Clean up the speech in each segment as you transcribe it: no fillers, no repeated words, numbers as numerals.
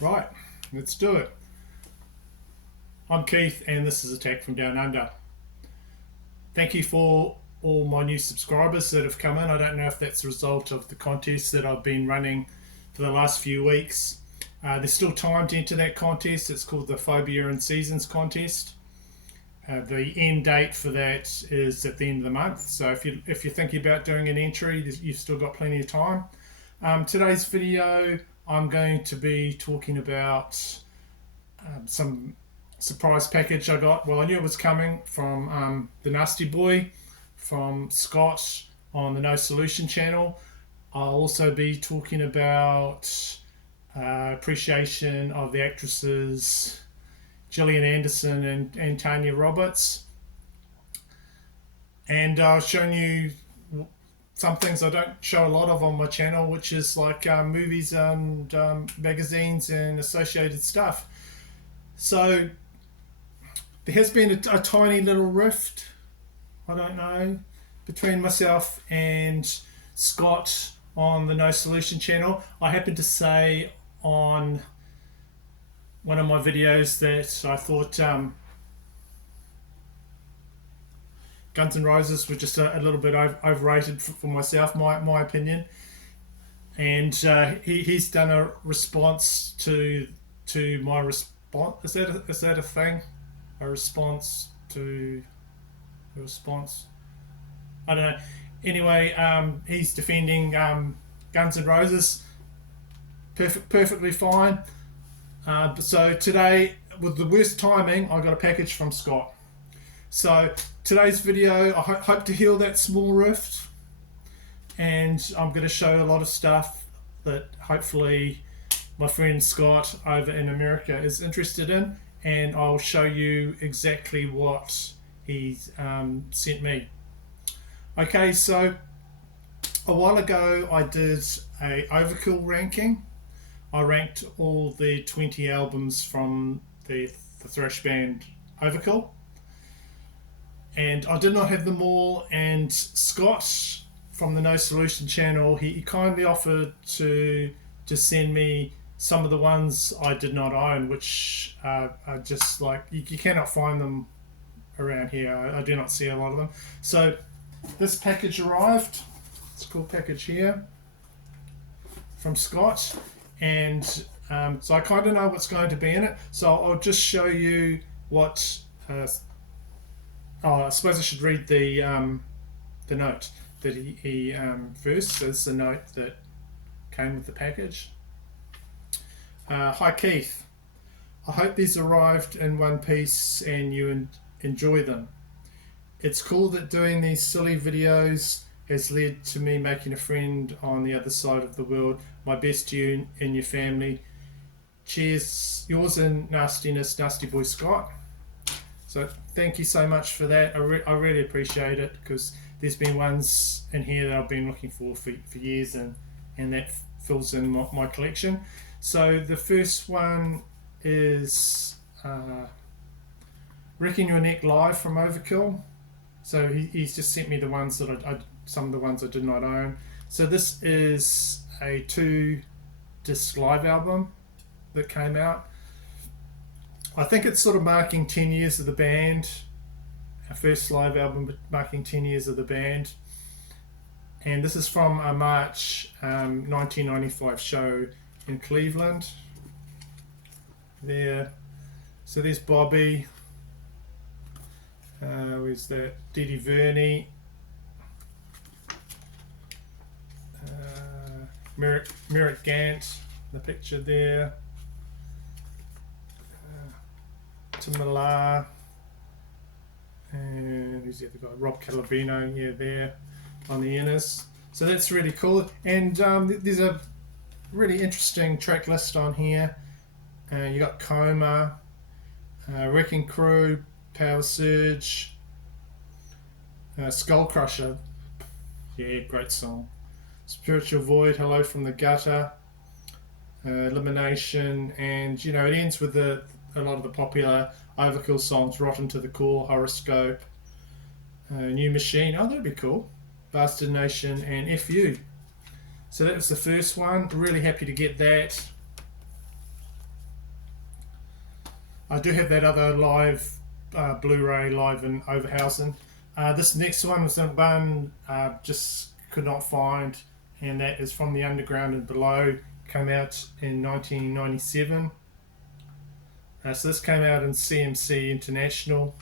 Right, let's do it. I'm Keith and this is Attack from Down Under. Thank you for all my new subscribers that have come in. I don't know if that's a result of the contest that I've been running for the last few weeks. There's still time to enter that contest. It's called the Phobia in Seasons contest. The end date for that is at the end of the month. So if you're thinking about doing an entry, you've still got plenty of time. Today's video, I'm going to be talking about some surprise package I got. Well, I knew it was coming from the Nasty Boy from Scott on the No Solution channel. I'll also be talking about appreciation of the actresses Gillian Anderson and Tanya Roberts. And I've shown you some things I don't show a lot of on my channel, which is like movies and magazines and associated stuff. So there has been a tiny little rift, I don't know, between myself and Scott on the No Solution channel. I happened to say on one of my videos that I thought Guns N' Roses were just a little bit overrated for myself, my opinion. And he's done a response to my response. Is that a thing? A response to a response? I don't know. Anyway, he's defending Guns N' Roses perfectly fine. So today, with the worst timing, I got a package from Scott. So today's video, I hope to heal that small rift, and I'm going to show a lot of stuff that hopefully my friend Scott over in America is interested in, and I'll show you exactly what he's sent me. Okay, so a while ago I did a Overkill ranking. I ranked all the 20 albums from the thrash band Overkill, and I did not have them all, and Scott from the No Solution channel, he kindly offered to send me some of the ones I did not own, which are just like, you cannot find them around here. I do not see a lot of them. So this package arrived. It's a cool package here from Scott. And so I kind of know what's going to be in it. So I'll just show you what. I suppose I should read the note that he first. So this is the note that came with the package. Hi Keith, I hope these arrived in one piece and you enjoy them. It's cool that doing these silly videos has led to me making a friend on the other side of the world. My best to you and your family. Cheers. Yours in nastiness, Nasty Boy Scott. So thank you so much for that. I really appreciate it, because there's been ones in here that I've been looking for years, and that fills in my collection. So the first one is Wrecking Your Neck Live from Overkill. So he's just sent me the ones that some of the ones I did not own. So this is a 2-disc live album that came out. I think it's sort of marking 10 years of the band. Our first live album marking 10 years of the band. And this is from a March 1995 show in Cleveland. There. So there's Bobby. Where's that? Dee Dee Verney. Merritt Gant, the picture there. Tamala. And who's the other guy? Rob Calabino, yeah, there on the inners. So that's really cool. And there's a really interesting track list on here. You got Coma, Wrecking Crew, Power Surge, Skull Crusher. Yeah, great song. Spiritual Void, Hello from the Gutter, Elimination, and it ends with a lot of the popular Overkill songs: Rotten to the Core, Horoscope, New Machine. Oh, that'd be cool. Bastard Nation, and FU. So that was the first one. Really happy to get that. I do have that other live Blu-ray live in Overhausen. This next one was the one just could not find, and that is From the Underground and Below. Came out in 1997. So this came out in CMC International.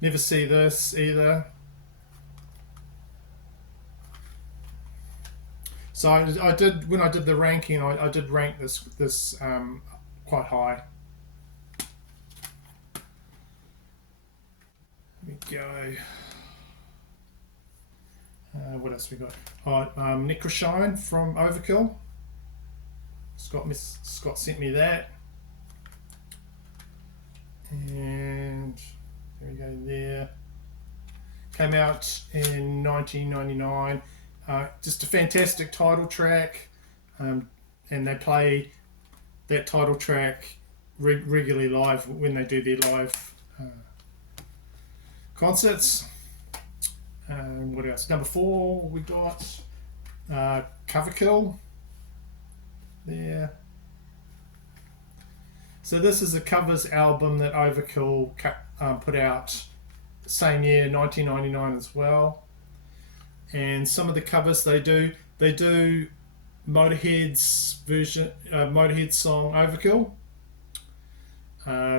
Never see this either. So I did, when I did the ranking, I did rank this quite high. There we go. What else we got? Necroshine from Overkill. Scott sent me that. And there we go there. Came out in 1999. Just a fantastic title track. And they play that title track regularly live when they do their live concerts. What else? Number 4 we got Coverkill there. So this is a covers album that Overkill put out same year, 1999 as well. And some of the covers they do Motorhead's version, Motorhead's song Overkill.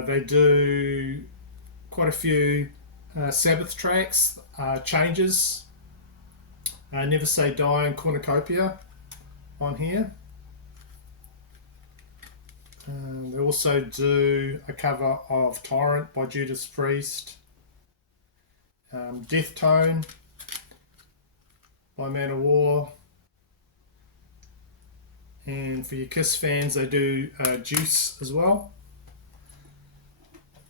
They do quite a few Sabbath tracks, Changes, Never Say Die and Cornucopia on here. They also do a cover of Tyrant by Judas Priest, Death Tone by Man of War, and for your Kiss fans they do Juice as well.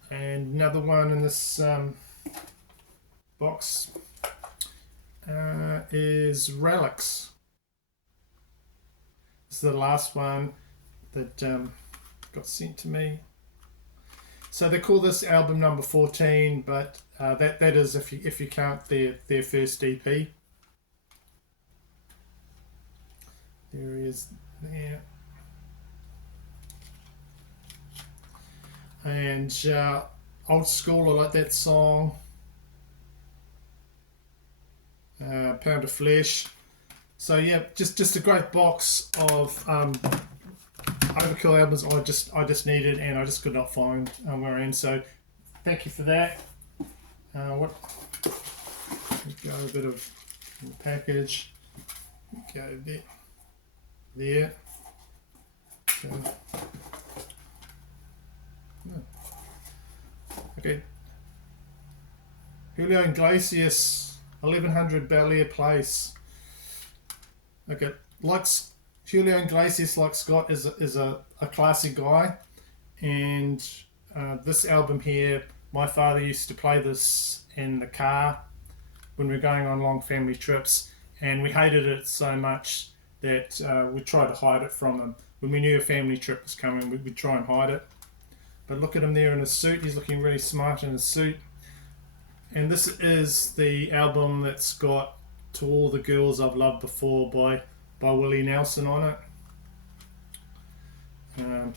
And another one in this box is Relics. This is the last one that got sent to me. So they call this album number 14, but that is if you count their first EP. There he is there. And Old School, I like that song. Pound of Flesh. So yeah, just a great box of Overkill albums I just needed, and I just could not find where I am. So thank you for that. What? Go a bit of package. Go there. There. Okay. Julio Iglesias, 1100 Bel Air Place. Okay, likes Julio Iglesias, like Scott, is a classic guy, and this album here, my father used to play this in the car when we were going on long family trips, and we hated it so much that we tried to hide it from him. When we knew a family trip was coming, we'd try and hide it. But look at him there in his suit. He's looking really smart in his suit. And this is the album that's got To All the Girls I've Loved Before by Willie Nelson on it. You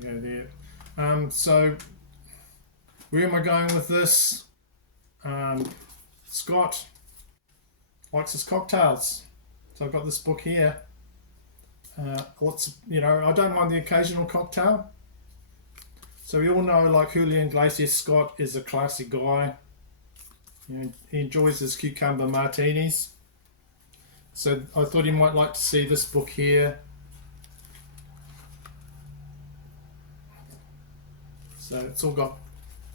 go there. So where am I going with this? Scott likes his cocktails. So I've got this book here. I don't mind the occasional cocktail. So we all know, like, Julio Iglesias, Scott is a classic guy. He enjoys his cucumber martinis. So I thought you might like to see this book here. So it's all got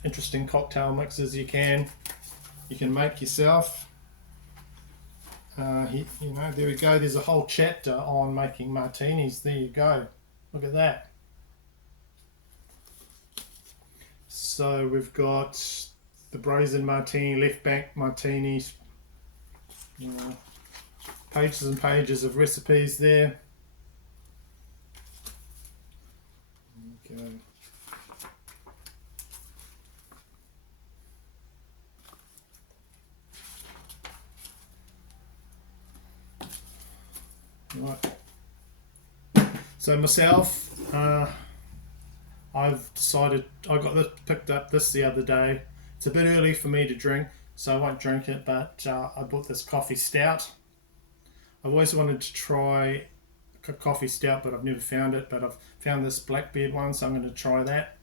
interesting cocktail mixes you can make yourself. There we go. There's a whole chapter on making martinis. There you go. Look at that. So we've got the brazen martini, left back martinis. Pages and pages of recipes there. There we go. Right. So myself, I've decided I got this picked up this the other day. It's a bit early for me to drink, so I won't drink it. But I bought this coffee stout. I've always wanted to try a coffee stout, but I've never found it. But I've found this Blackbeard one, so I'm going to try that.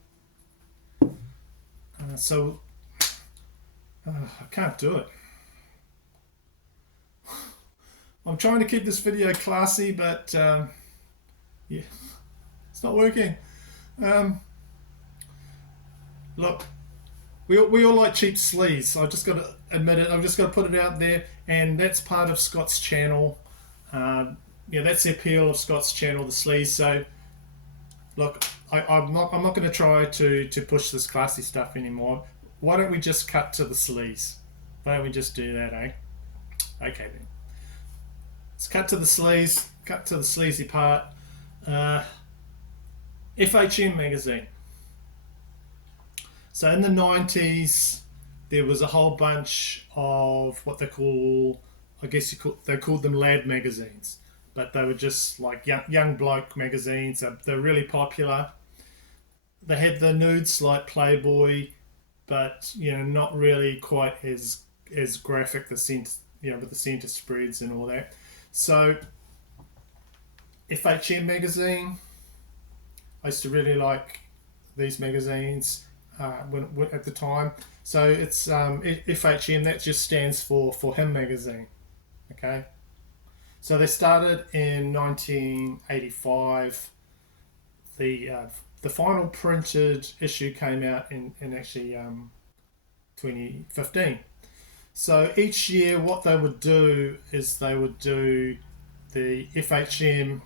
I can't do it. I'm trying to keep this video classy, but yeah, it's not working. Look, we all like cheap sleaze. I just got to admit it. I've just got to put it out there, and that's part of Scott's channel. Yeah, that's the appeal of Scott's channel, the sleaze. So, look, I'm not going to try to push this classy stuff anymore. Why don't we just cut to the sleaze? Why don't we just do that, eh? Okay then. Let's cut to the sleaze. Cut to the sleazy part. FHM magazine. So in the 90s, there was a whole bunch of what they call, they called them lad magazines, but they were just like young bloke magazines. They're really popular. They had the nudes like Playboy, but not really quite as graphic. The scent, with the center spreads and all that. So FHM magazine, I used to really like these magazines when at the time. So it's FHM, that just stands for Him magazine. Okay, so they started in 1985. The final printed issue came out in actually 2015. So each year what they would do is they would do the FHM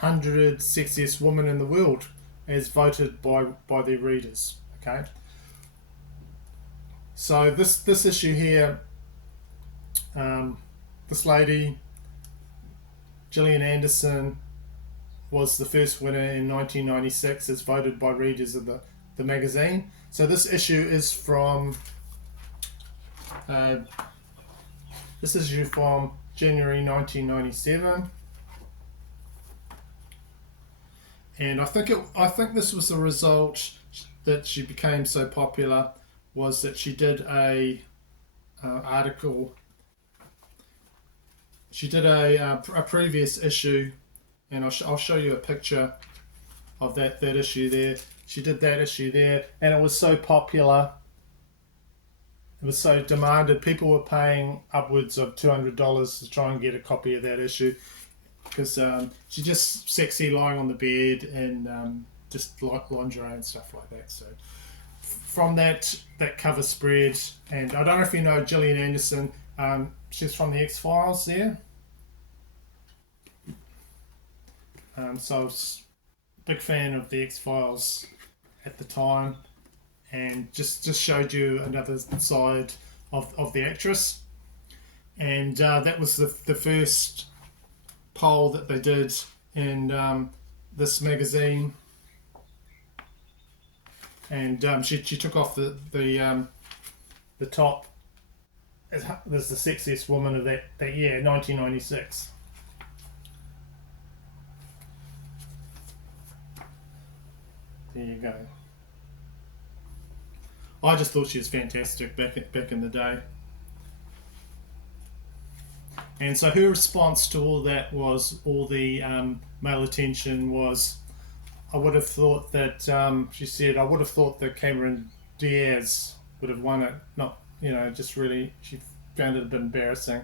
100 Sexiest Women in the World as voted by their readers. Okay. So this issue here, this lady, Gillian Anderson, was the first winner in 1996 as voted by readers of the magazine. So this issue is from January 1997. And I think this was the result that she became so popular, was that she did a article. She did a previous issue, and I'll show you a picture of that issue there. She did that issue there, and it was so popular. It was so demanded. People were paying upwards of $200 to try and get a copy of that issue, because she's just sexy lying on the bed and just like lingerie and stuff like that. So from that cover spread, and I don't know if you know Gillian Anderson, she's from the X-Files there. So I was a big fan of the X-Files at the time, and just showed you another side of the actress. And that was the first poll that they did in this magazine, and she took off the top as the sexiest woman of that year, 1996. There you go. I just thought she was fantastic back in the day. And so her response to all that was, all the male attention was, I would have thought that, she said, I would have thought that Cameron Diaz would have won it. Not, just really, she found it a bit embarrassing.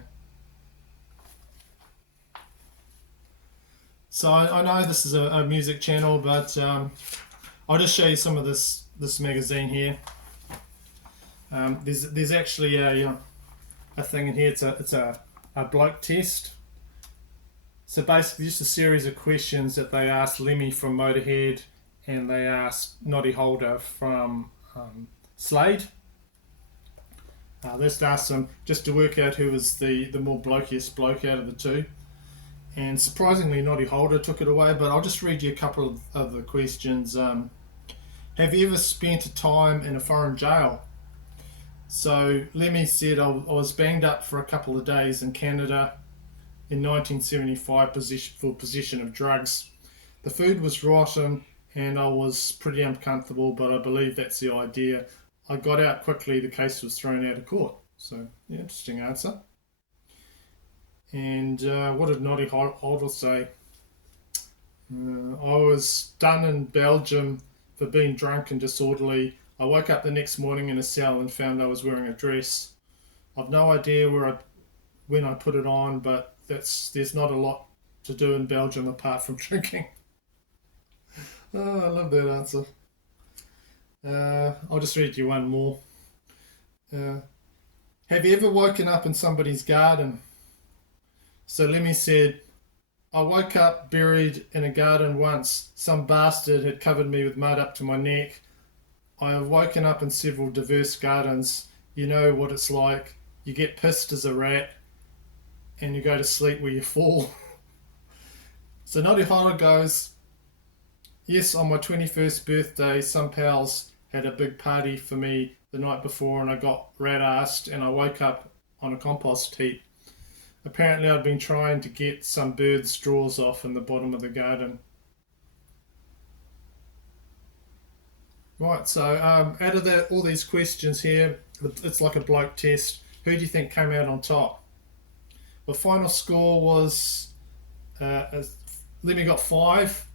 So I know this is a music channel, but I'll just show you some of this magazine here. There's actually a thing in here. It's a bloke test. So basically just a series of questions that they asked Lemmy from Motorhead, and they asked Noddy Holder from Slade. They just asked them just to work out who was the more blokiest bloke out of the two. And surprisingly, Noddy Holder took it away, but I'll just read you a couple of the questions. Have you ever spent a time in a foreign jail? So Lemmy said, I was banged up for a couple of days in Canada. in 1975 for possession of drugs. The food was rotten and I was pretty uncomfortable, but I believe that's the idea. I got out quickly, the case was thrown out of court. So, yeah, interesting answer. And what did Noddy Hoddle say? I was done in Belgium for being drunk and disorderly. I woke up the next morning in a cell and found I was wearing a dress. I've no idea when I put it on, but there's not a lot to do in Belgium apart from drinking. Oh, I love that answer. I'll just read you one more. Have you ever woken up in somebody's garden? So Lemmy said, I woke up buried in a garden once. Some bastard had covered me with mud up to my neck. I have woken up in several diverse gardens. You know what it's like. You get pissed as a rat and you go to sleep where you fall. So Noddy Hara goes, yes, on my 21st birthday, some pals had a big party for me the night before and I got rat-assed and I woke up on a compost heap. Apparently I'd been trying to get some bird straws off in the bottom of the garden. Right, so out of all these questions here, it's like a bloke test. Who do you think came out on top? The final score was Lemmy got 5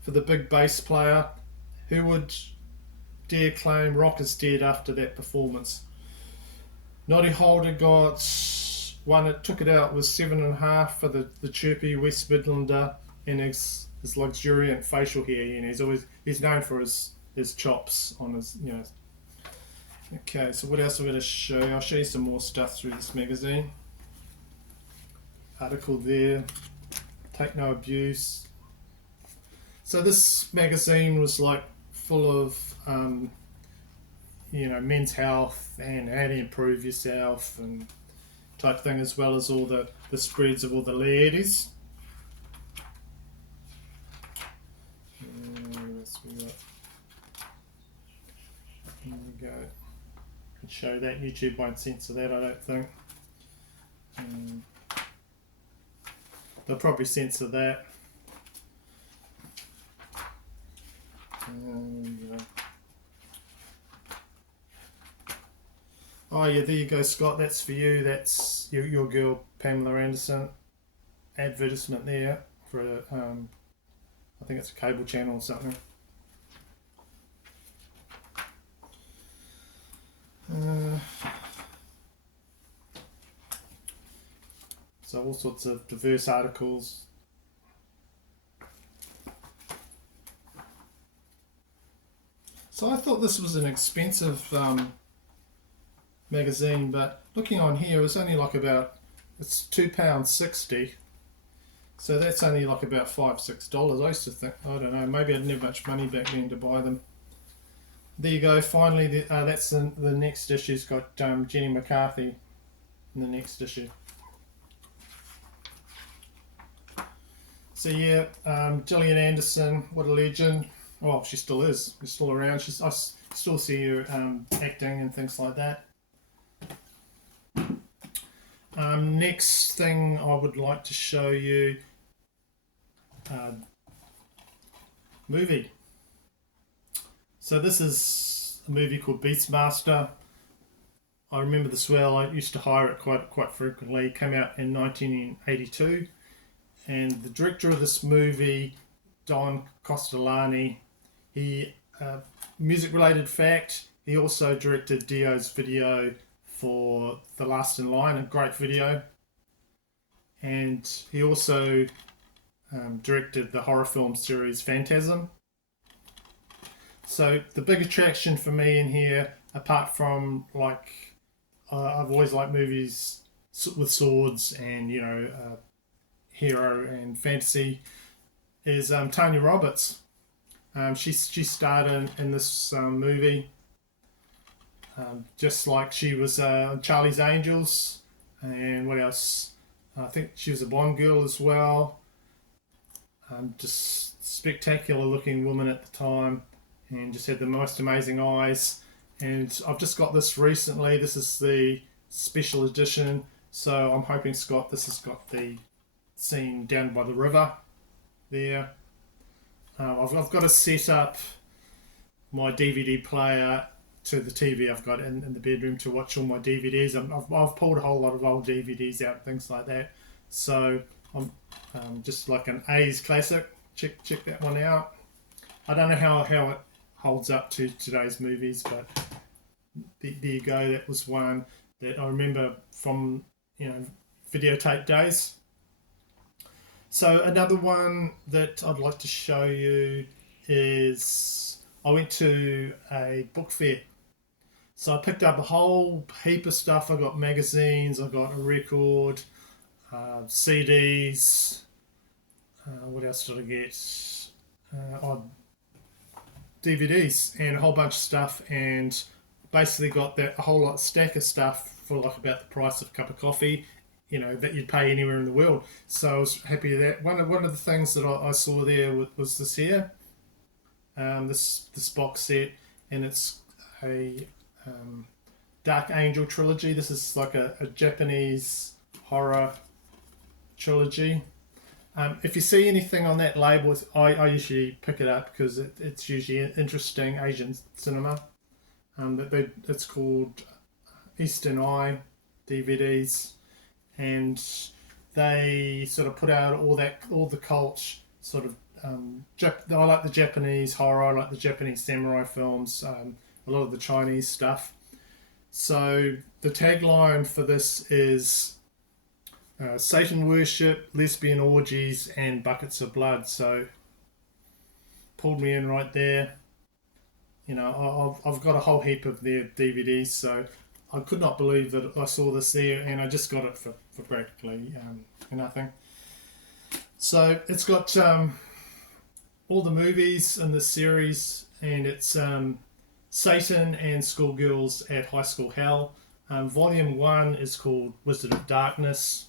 for the big bass player. Who would dare claim Rock is dead after that performance? Noddy Holder got one that took it out was 7.5 for the chirpy West Midlander and his luxuriant facial hair. He's known for his chops on his. Okay, so what else I'm going to show you? I'll show you some more stuff through this magazine. Article there. Take no abuse. So this magazine was like full of men's health and how to improve yourself and type thing, as well as all the spreads of all the ladies. Here we go. Can show that. YouTube won't censor that, I don't think. They'll probably censor that. Oh yeah, there you go, Scott. That's for you. That's your girl, Pamela Anderson. Advertisement there for I think it's a cable channel or something. So all sorts of diverse articles. So I thought this was an expensive magazine, but looking on here, it was only like it's £2.60. So that's only like about $5-6. I used to think, I don't know, maybe I didn't have much money back then to buy them. There you go. Finally, that's the next issue's got Jenny McCarthy in the next issue. So yeah, Gillian Anderson, what a legend. Well, she still is. She's still around. I still see her acting and things like that. Next thing I would like to show you, movie. So this is a movie called Beastmaster. I remember this well. I used to hire it quite frequently. It came out in 1982, and the director of this movie, Don Costolani, he music-related fact. He also directed Dio's video for The Last in Line, a great video, and he also directed the horror film series Phantasm. So the big attraction for me in here, apart from I've always liked movies with swords and hero and fantasy, is Tanya Roberts. She starred in this movie, just like she was Charlie's Angels, and what else? I think she was a Bond girl as well. Just spectacular looking woman at the time, and just had the most amazing eyes. And I've just got this recently. This is the special edition, so I'm hoping, Scott, this has got the scene down by the river there. I've got to set up my DVD player to the TV I've got in the bedroom to watch all my DVDs. I've pulled a whole lot of old DVDs out and things like that. So I'm just like an A's classic. Check that one out. I don't know how it holds up to today's movies, but there you go. That was one that I remember from videotape days. So another one that I'd like to show you is I went to a book fair. So I picked up a whole heap of stuff. I got magazines, I got a record, CDs. What else did I get? DVDs and a whole bunch of stuff, and basically got a whole lot stack of stuff for like about the price of a cup of coffee, that you'd pay anywhere in the world. So I was happy with that. One of the things that I saw there was this here, this box set, and it's a Dark Angel trilogy. This is like a Japanese horror trilogy. If you see anything on that label, I usually pick it up because it's usually interesting Asian cinema. It's called Eastern Eye DVDs, and they sort of put out all the cult sort of. I like the Japanese horror. I like the Japanese samurai films. A lot of the Chinese stuff. So the tagline for this is Satan worship, lesbian orgies, and buckets of blood. So pulled me in right there. I've got a whole heap of their DVDs, so I could not believe that I saw this there, and I just got it for practically nothing. So it's got all the movies in this series, and it's Satan and Schoolgirls at High School Hell. Volume 1 is called Wizard of Darkness.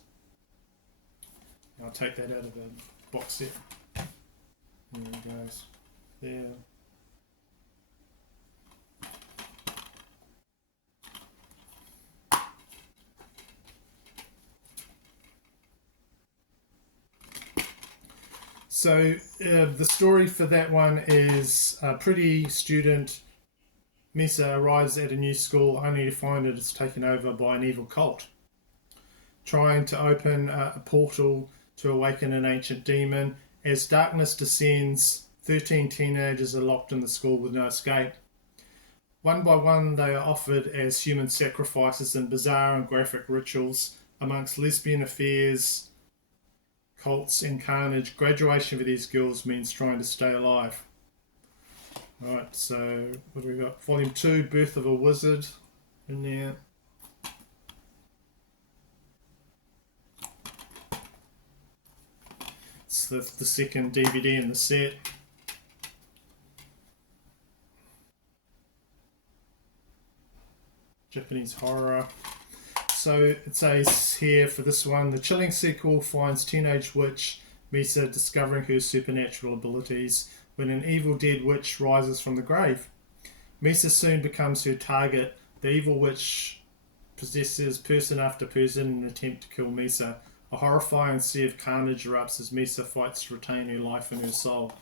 I'll take that out of the box set. There it goes. There. So the story for that one is a pretty student, Misa, arrives at a new school only to find it is taken over by an evil cult. Trying to open a portal to awaken an ancient demon. As darkness descends, 13 teenagers are locked in the school with no escape. One by one, they are offered as human sacrifices in bizarre and graphic rituals. Amongst lesbian affairs, cults, and carnage, graduation for these girls means trying to stay alive. Alright, so what do we got? Volume 2, Birth of a Wizard in there. It's the second DVD in the set. Japanese horror. So it says here for this one, the chilling sequel finds teenage witch Misa discovering her supernatural abilities when an evil dead witch rises from the grave. Misa soon becomes her target. The evil witch possesses person after person in an attempt to kill Misa. A horrifying sea of carnage erupts as Misa fights to retain her life and her soul.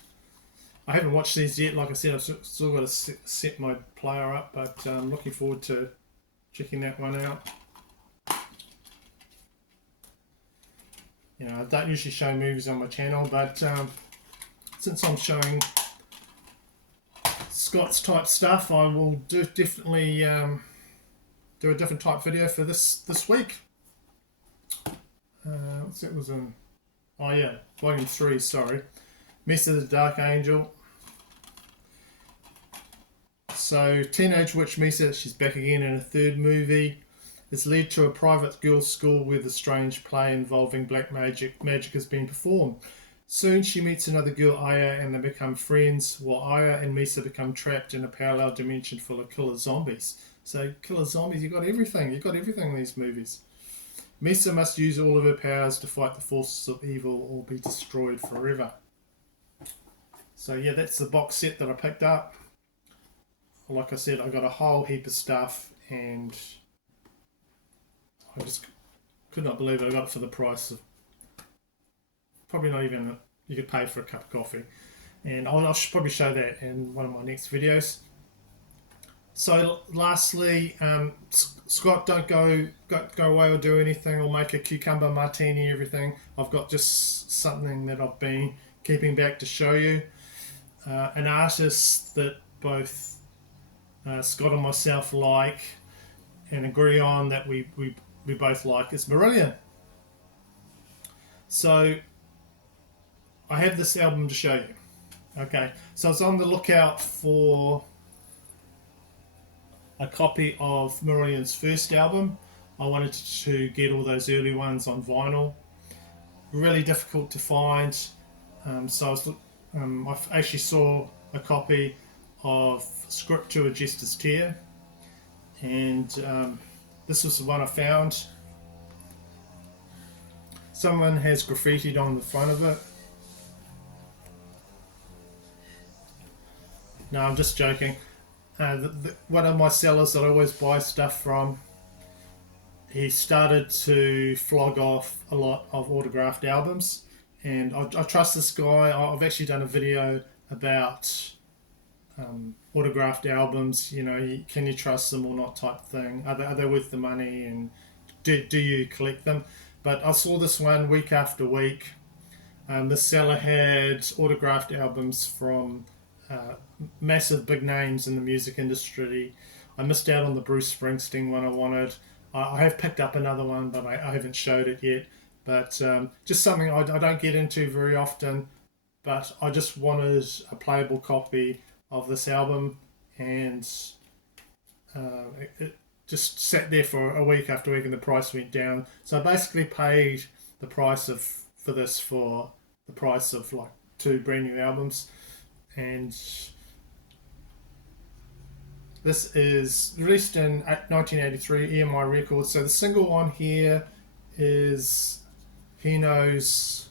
I haven't watched these yet. Like I said, I've still got to set my player up, but I'm looking forward to checking that one out. I don't usually show movies on my channel, but since I'm showing Scott's type stuff, I will definitely do a different type video for this week. What's that was in? Oh yeah, volume 3. Sorry, Mesa the Dark Angel. So teenage witch Misa, she's back again in a third movie. It's led to a private girls' school where the strange play involving black magic has been performed. Soon she meets another girl, Aya, and they become friends, while Aya and Misa become trapped in a parallel dimension full of killer zombies. So killer zombies, you got everything in these movies. Misa must use all of her powers to fight the forces of evil or be destroyed forever. So yeah, that's the box set that I picked up. Like I said, I got a whole heap of stuff, and I just could not believe it. I got it for the price of probably not even you could pay for a cup of coffee. And I'll probably show that in one of my next videos. So lastly, Scott, don't go away or do anything or make a cucumber martini, everything. I've got just something that I've been keeping back to show you. An artist that both Scott and myself like and agree on that we both like is Marillion. So I have this album to show you. Okay, so I was on the lookout for a copy of Marillion's first album. I wanted to get all those early ones on vinyl. Really difficult to find. So I actually saw a copy of Script to a Jester's Tear, and this was the one I found. Someone has graffitied on the front of it. No, I'm just joking. One of my sellers that I always buy stuff from, he started to flog off a lot of autographed albums, and I trust this guy. I've actually done a video about autographed albums. You know, can you trust them or not type thing. Are they worth the money, and do you collect them? But I saw this one week after week. The seller had autographed albums from massive big names in the music industry. I missed out on the Bruce Springsteen one I wanted. I have picked up another one, but I haven't showed it yet. But just something I don't get into very often. But I just wanted a playable copy of this album, and it just sat there for a week after week, and the price went down. So I basically paid the price for the price of like 2 brand new albums. And this is released in 1983, EMI Records. So the single on here is He Knows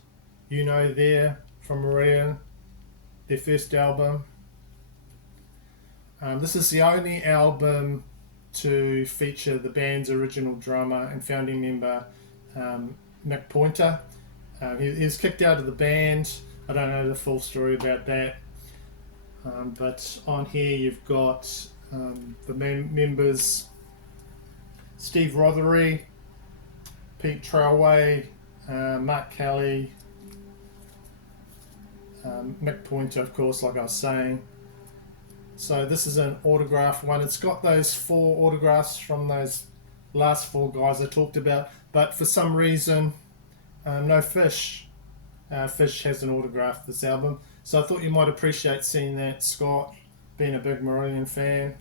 You Know There from Marillion, their first album. This is the only album to feature the band's original drummer and founding member, Mick Pointer. He was kicked out of the band. I don't know the full story about that. But on here you've got the members Steve Rothery, Pete Trailway, Mark Kelly, Mick Pointer, of course, like I was saying. So this is an autograph one. It's got those 4 autographs from those last 4 guys I talked about, but for some reason, no Fish. Fish hasn't autographed this album. So I thought you might appreciate seeing that, Scott, being a big Marillion fan.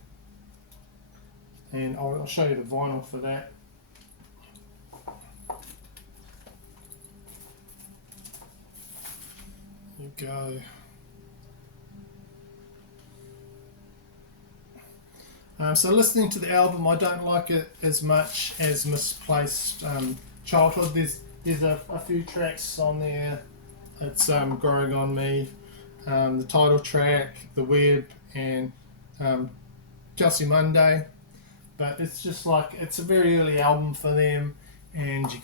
And I'll show you the vinyl for that. Here you go. So listening to the album, I don't like it as much as Misplaced Childhood. There's a few tracks on there. It's Growing on Me, the title track, The Web, and Chelsea Monday. But it's just like, it's a very early album for them, and you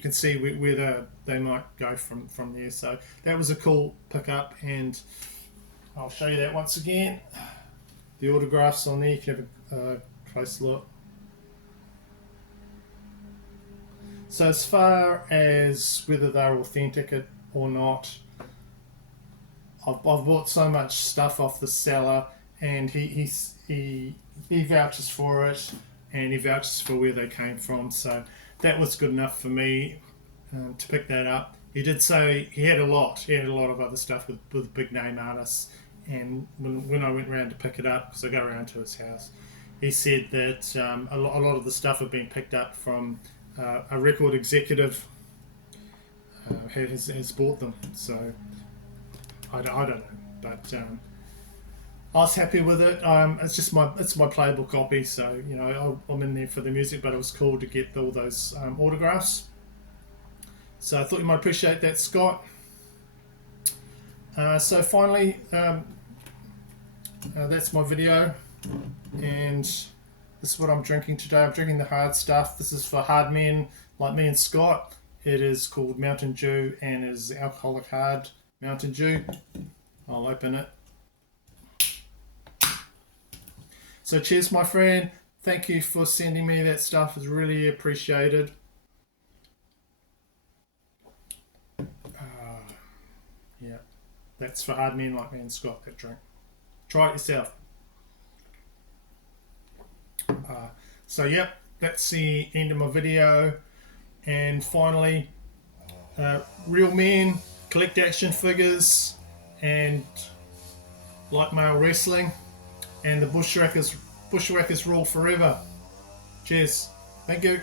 can see where they might go from there. So that was a cool pickup, and I'll show you that once again. The autographs on there if you have a close look. So as far as whether they're authentic or not, I've bought so much stuff off the seller, and he vouches for it, and he vouches for where they came from. So that was good enough for me to pick that up. He did say he had a lot. He had a lot of other stuff with big name artists. And when I went around to pick it up, because I go around to his house, he said that a lot of the stuff had been picked up from a record executive has bought them. So I don't know, but I was happy with it. It's my playable copy, so you know I'm in there for the music, but it was cool to get all those autographs. So I thought you might appreciate that, Scott. So finally, that's my video, and this is what I'm drinking today. I'm drinking the hard stuff. This is for hard men like me and Scott. It is called Mountain Dew and is alcoholic hard Mountain Dew. I'll open it. So cheers, my friend. Thank you for sending me that stuff. It's really appreciated. Yeah, that's for hard men like me and Scott, that drink. Try it yourself. So yep, that's the end of my video. And finally, real men collect action figures and like male wrestling, and the bushwhackers rule forever. Cheers. Thank you.